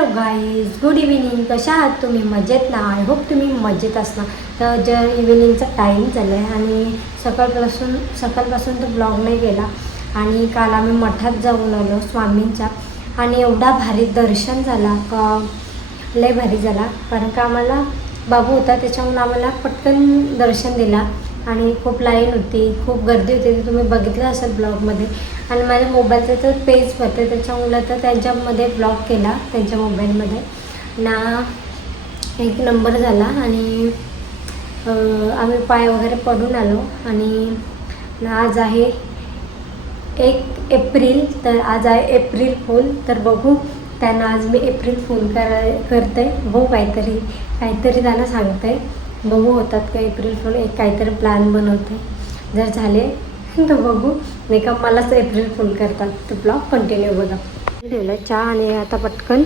Hello guys, good evening. कशा आहात तुम्ही? मजेत ना? आय होप तुम्ही मजेत असणार. तर इव्हिनिंगचा टाईम झाला आहे आणि सकाळपासून तर ब्लॉग नाही गेला. आणि काल आम्ही मठात जाऊन आलो स्वामींच्या आणि एवढा भारी दर्शन झाला का लय भारी झाला. कारण का आम्हाला बाबू होता त्याच्यामुळे आम्हाला पटकन दर्शन दिला आणि खूप लाईन होती, खूप गर्दी होती. ते तुम्ही बघितलं असेल ब्लॉगमध्ये. आणि माझ्या मोबाईलचं तर पेज भरते त्याच्यामुळं तर त्यांच्यामध्ये ब्लॉग केला त्यांच्या मोबाईलमध्ये ना. एक नंबर झाला आणि आम्ही पाय वगैरे पडून आलो. आणि आज आहे 1 एप्रिल, तर आज आहे एप्रिल फूल. तर बघू त्यांना आज मी एप्रिल फूल करते. हो काहीतरी त्यांना सांगते. बघू होतात का एप्रिल फूल. एक काहीतरी प्लॅन बनवते. जर झाले तर बघू, नाही का मलाच एप्रिल फूल करतात. तर ब्लॉग कंटिन्यू बघा. ठेवलं चहा आणि आता पटकन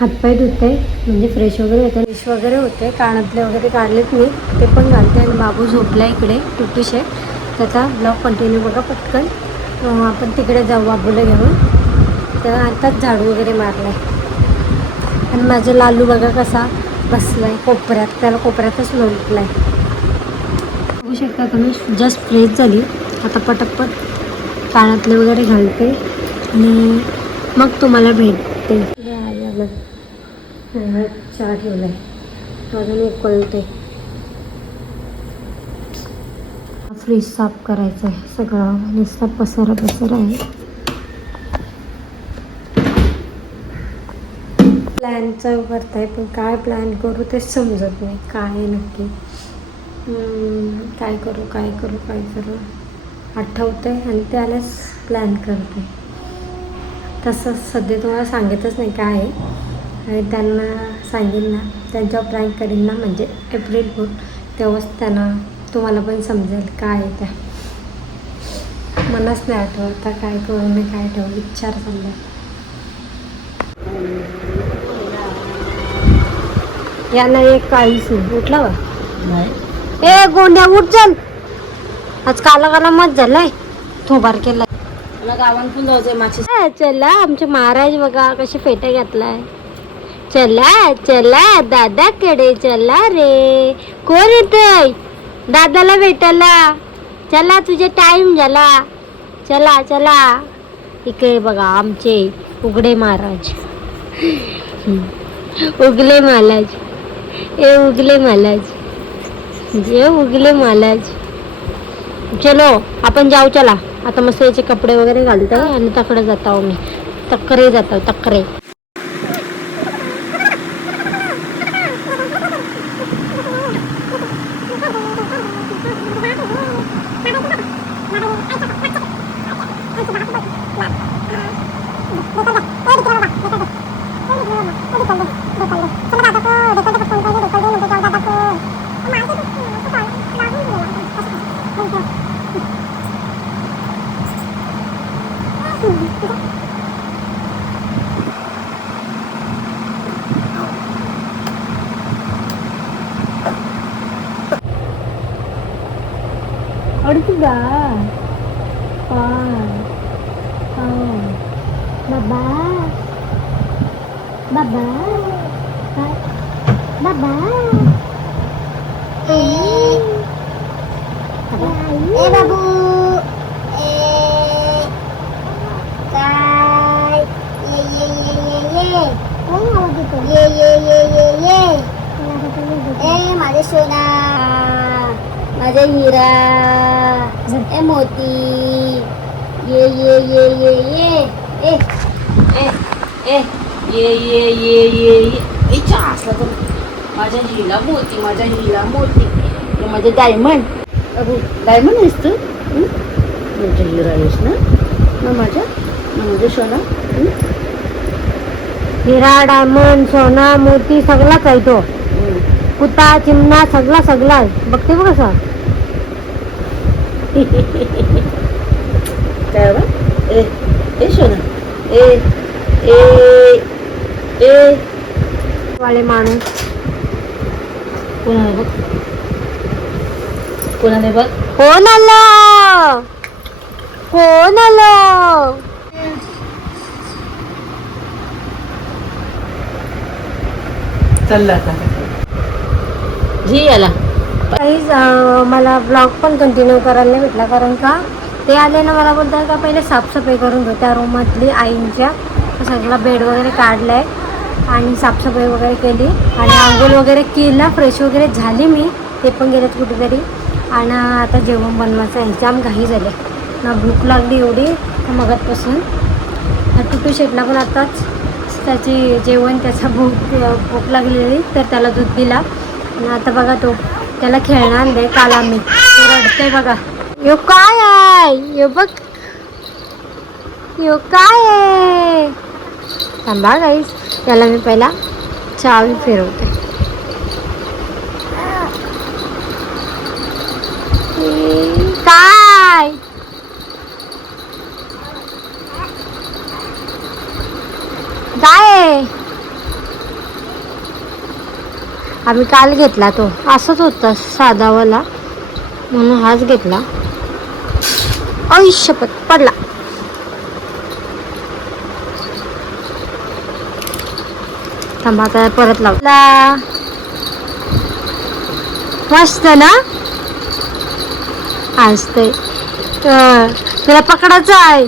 हातपाय धुते, म्हणजे फ्रेश वगैरे होते. कानातले वगैरे काढलेत मी, ते पण घालते. आणि बाबू झोपला इकडे टुटूशे. तर आता ब्लॉग कंटिन्यू बघा पटकन. आपण तिकडे जाऊ बाबूला घेऊन. तर आताच झाडू वगैरे मारला आहे. आणि माझं लालू बघा कसा बसला आहे कोपऱ्यात, त्याला कोपऱ्यातच लोटला आहे. बघू शकता तुम्ही. जस्ट फ्रेश झाली. आता पटपट कानातले वगैरे घालते आणि मग तुम्हाला भेटते. चहा ठेवला आहे, अजून उकळते. फ्रीज साफ करायचं आहे. सगळं नुसता पसारा आहे. प्लॅनचं करताय, पण काय प्लॅन करू ते समजत नाही. काय नक्की काय करू आठवते आणि त्यालाच प्लॅन करते. तसं सध्या तुम्हाला सांगतच नाही काय आहे. आणि त्यांना सांगेन ना, त्यांच्यावर प्रँक करीन ना, म्हणजे एप्रिल फूल, तेव्हाच तुम्हाला पण समजेल काय आहे. त्या मलाच नाही आठवत आता काय करू नाही काय ठेवू. विचार चालला. याला एक काळीच नाही उठला बा. ए गोंड्या उठ चल. आज काला मत झालाय, थोबार केलाय. गावान पण जायचंय माची. चला आमचे महाराज बघा कसे फेटे घातलाय. चला दादाकडे चला रे. कोण येतय? दादाला भेटायला. चला तुझे टाइम झाला. चला इकडे बघा आमचे उघडे महाराज. उगले महाराज. चलो आपण जाऊ. चला आता मस्त याचे कपडे वगैरे घालतो आणि तकडे जातो आम्ही. तक्करे जातो. अडुगा बाबा ए बाबू काय ये ए माझे सोना, माझा हिरा, ए मोती, ये असला तर माझ्या हिला मोती, माझे डायमंड. डायमंड आहेस तू. माझ्या हिरा आहेस ना माझ्या सोना. हिरा, डायमंड, सोना, मोती सगळाच आहे तो. कुत्ता, चिमणा सगळा आहे. बघते बघ कसा. काय बा ए सोना वाले माणूस कोणाला बघ. कोण आलं चाललं आता जी याला काहीच मला ब्लॉग पण कंटिन्यू करायला नाही भेटला, कारण का ते आले ना मला बोलतात का पहिले साफसफाई करून घेऊ त्या रूमातली आईंच्या. सगळा बेड वगैरे काढला आहे आणि साफसफाई वगैरे केली आणि आंघोळ वगैरे केला, फ्रेश वगैरे झाली मी. ते पण गेलेत कुठेतरी. आणि आता जेवण बनवायचं आहे. जाम घाई झाले ना, भूक लागली एवढी मगातपासून. टुटू शेटला पण आताच त्याची जेवण त्याचा भूक लागलेली तर त्याला दूध दिला. आणि आता बघा तो त्याला खेळणं आणलंय काल आम्ही, तो रडतंय बघा. यो काय आहे यो, बघ यो काय आहे. थांबा गाईस, त्याला मी पहिला चावी फिरवते. काय काय आम्ही काल घेतला, तो असंच होता साधावाला म्हणून हाच घेतला. शपथ पडला. थांबा आता परत लावला. मस्त ना असते. तुला पकडायचं आहे,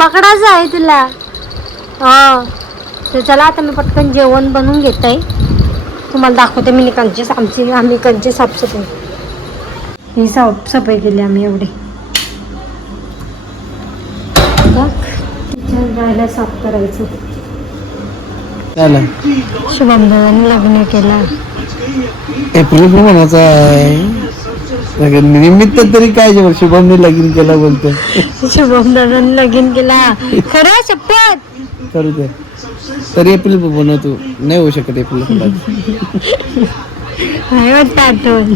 पकडायचं आहे तुला. हो तर चला आता मी पटकन जेवण बनवून घेत आहे. तुम्हाला दाखवते मी आम्ही कंची साफसफाई. ही साफसफाई केली आम्ही एवढी. किचन राहिला साफ करायचं. शुभम दादाने लग्न केला. एप्रिल महिन्याचा आहे निमित्त तरी काय जेव्हा शुभमने लगीन केला बोलतो. शुभम दादाने लगीन केला. खरं शपथ. करू दे तरी एप्रिल बनवतो. नाही होऊ शकत एप्रिल. काय वाटतं आठवण.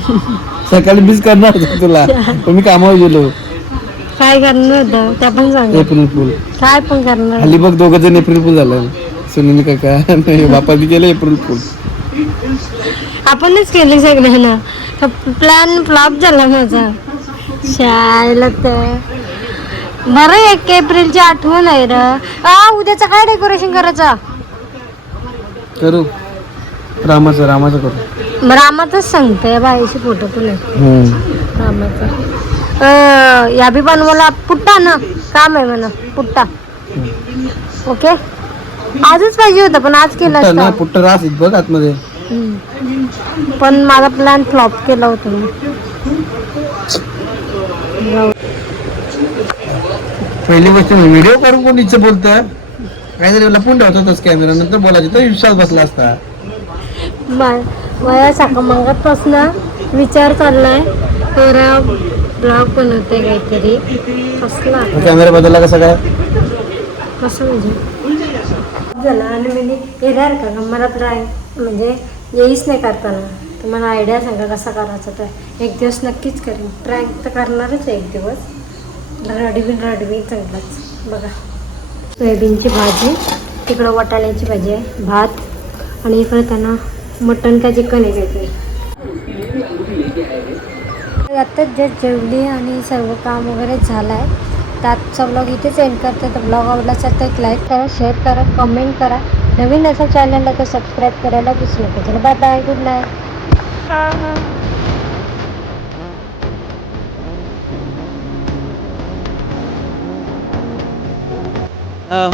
सकाळी मिस करणार होतो तुला पण मी कामावर गेलो. काय करणार होतं त्या पण सांग. एप्रिल फुल काय पण करणार. हल्ली बघ दोघं जण एप्रिल फुल झालं. सुनील काका बापाने केलं एप्रिल फुल. आपणच केले सगळ्यांना. प्लॅन फ्लॉप झाला माझा. शाळेला तर बरं 1 एप्रिलची आठवण आहे र. उद्याचं काय डेकोरेशन करायचं. करू रामाचं करू. रामाचंच सांगते बाईशी फोटो तुला रामाचा. या बी बनवायला पुट्टा ना काम आहे म्हणा. पुट्टा ओके. आजच पाहिजे होतं पण आज केलं असतं. पुट्ट रास बघ आतमध्ये. पण माझा प्लॅन फ्लॉप केला होता मी. पहिली गोष्ट व्हिडिओ करून कोण इच्छा बोलतं काहीतरी लपून ठेवतोच कॅमेरा नंतर बोलायचं तर विश्वास बसला असता. माझ्या साखरमंगापासून विचार चाललाय थोडा ब्लॉग बनवते काहीतरी. कसला कॅमेरा बदलला कसा काय कसं म्हणजे झालं. आणि मी येणार का मला ट्राय म्हणजे येईच नाही करताना. तर मला आयडिया सांगा कसा करायचा. तर एक दिवस नक्कीच करेन. ट्राय तर करणारच आहे एक दिवस. रडवी चांगलाच बघा. सोयाबीनची भाजी, तिकडं वाटाण्याची भाजी आहे, भात आणि इकडं त्यांना मटण का चिकन आहे काहीतरी. आत्ताच जस्ट जेवली आणि सर्व काम वगैरे झालं आहे. तर आजचा ब्लॉग इथेच एंड करते. तर ब्लॉग आवडला असेल तर एक लाईक करा, शेअर करा, कमेंट करा. नवीन असं चॅनलला तर सबस्क्राईब करायला विसरू नका. चला बाय बाय, गुड नाईट.